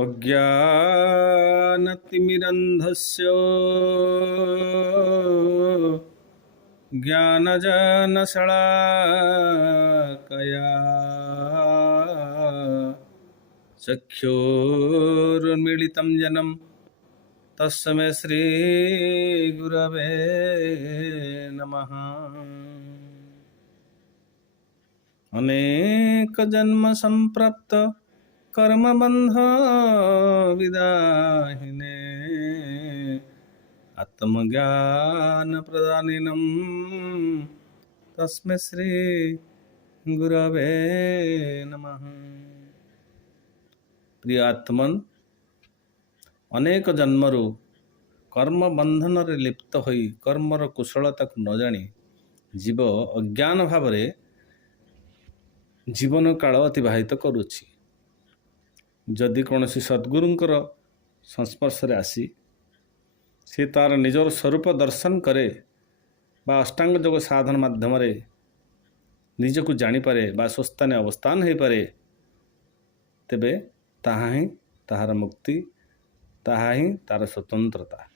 अज्ञानतिमिरन्धस्य ज्ञानजनशलाकया चक्षुरुन्मीलितं येन तस्मै श्रीगुरवे नमः। अनेकजन्मसम्प्राप्त कर्मबन्ध विदाहिने आत्मज्ञानप्रदानिनं तस्मै श्रीगुरवे नमः। प्रिय आत्मन, अनेक जन्मरू कर्म बंधन रे लिप्त होई कर्मर कुशलता को न जानी जीव अज्ञान भावरे जीवन काल अतिबाहित करुछि। जदि कौनसी सद्गुरुंकर संस्पर्श रे आसी से तार निजर स्वरूप दर्शन करे बा अष्टांग योग साधन माध्यम रे निजको जानी पारे बा स्वस्थाने अवस्थान हो पारे, तेबे ताहा ही ताहार मुक्ति, ताहा ही तार स्वतंत्रता।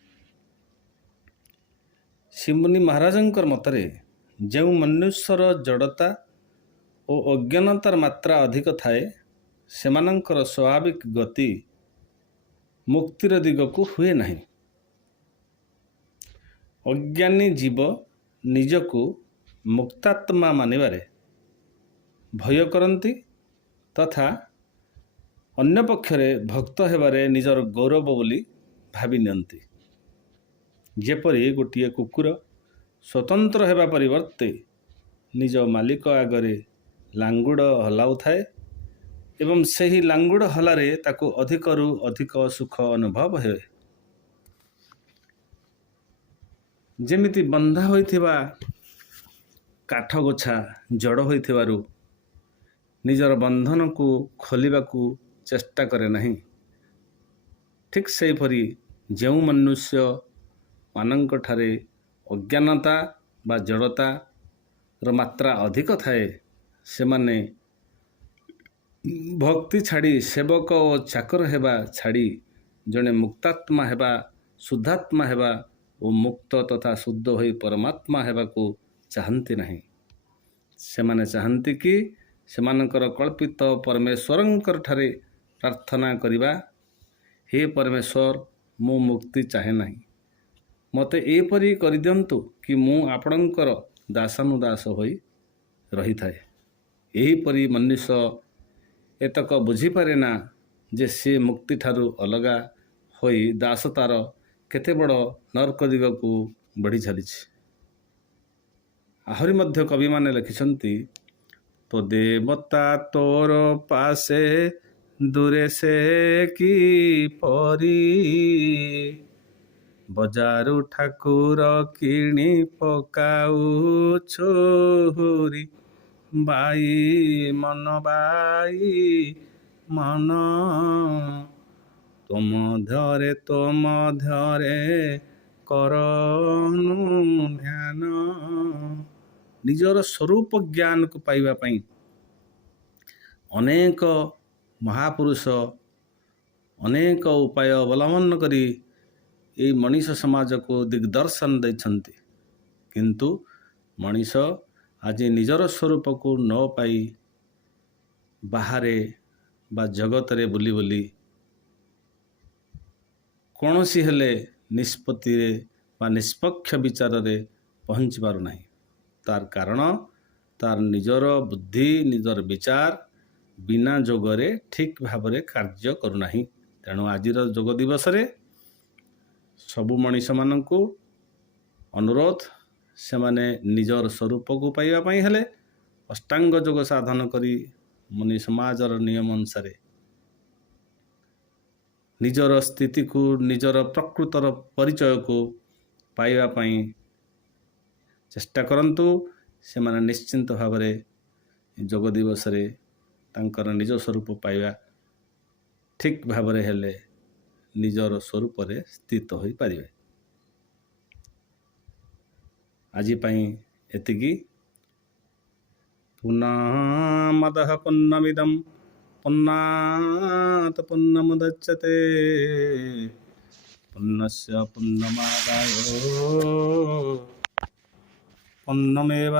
शिमुनि महाराजंकर मतरे जो मनुष्यर जड़ता और अज्ञानतार मात्रा अधिक थाए सेमानंकर स्वाभाविक गति मुक्तिर दिग को हुए नहीं। अज्ञानी जीव निजको मुक्तात्मा मानिबारे भय करती तथा अन्य पक्षरे भक्त हेबारे निजर गौरव बोली भावी नियंती। जेपरि गोटिए कुकुर स्वतंत्र हेबा परिवर्ते निज मालिक आगरे लांगुड़ हलाउ थाए एवं सही लांगुड़ हलारे ताको अधिकरू अधिक सुख अनुभव हे। जेमिति बंधा होइथिबा काठ गोछा जड़ होइथिबारु निजर बंधन को खोलिबाकू चेष्टा करे नहीं, ठीक सेपरि जो मनुष्य मानंक ठारे अज्ञानता बा जड़ता रो मात्रा अधिक थाए सेमाने भक्ति छाड़ी सेवक और चाकर हेबा छाड़ी जड़े मुक्तात्मा हेबा शुद्धात्मा हेबा और मुक्त तथा शुद्ध होई परमात्मा हेबा को चाहती नहीं। सेमाने चाहती कि सेमानकर कल्पित परमेश्वरंकर ठारे प्रार्थना करिबा, हे परमेश्वर मु मुक्ति चाहे नहीं, मते एपरि करि दियंतु कि मु आपणकर दासानुदास होई रही थाए। एहीपरि मनुष्य एतक बुझीपारे ना जे से मुक्ति ठारू अलगा होई दासतार केते बड़ नरक दिग को बढ़ी चलीछि। आहरी मध्य कवि माने लिखिछंती, तो देवता तोर पासे दूरे से की परी बजारू ठाकुर किणी पकाऊ छोरी बाई मन तो मध्यरे करनु ध्यान। निजर स्वरूप ज्ञान को पाइबा पई अनेक महापुरुष अनेक उपाय अवलंबन करी ये मनीष समाज को दिग्दर्शन देछंती, किंतु मनीष आज निजर स्वरूप को न पाई बाहरे बा जगत रे बुली बुली कौनसी हेले निष्पत्ति रे बा निष्पक्ष विचार रे पहुँच पारु नहीं। तार कारण तार निजर बुद्धि निजर विचार बिना जोगरे ठीक भावरे कार्य करू नहीं। तेणु आजिर जोग दिवस रे सबु मनीष मानंकु अनुरोध से माने निजर स्वरूप को पाइबा पई हेले अष्टांग जोग साधन करी मुनि समाजर नियम अनुसार निजर स्थिति को निजर प्रकृतर परिचय को पाइबा पई चेष्टा करंतु। से माने निश्चिंत भावरे जोग दिवस रे तांकर निज स्वरूप पाइबा ठीक भावरे हेले निजर स्वरूप रे स्थित होई पारिबे। आजि पई एतिकी। पुनः मदः पुन्नमिदं पूर्णात् पूर्णमुदच्यते पूर्णस्य पूर्णमादाय पूर्णमेवावशिष्यते।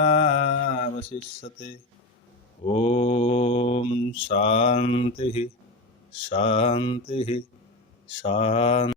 ॐ शान्तिः शान्तिः शान्तिः।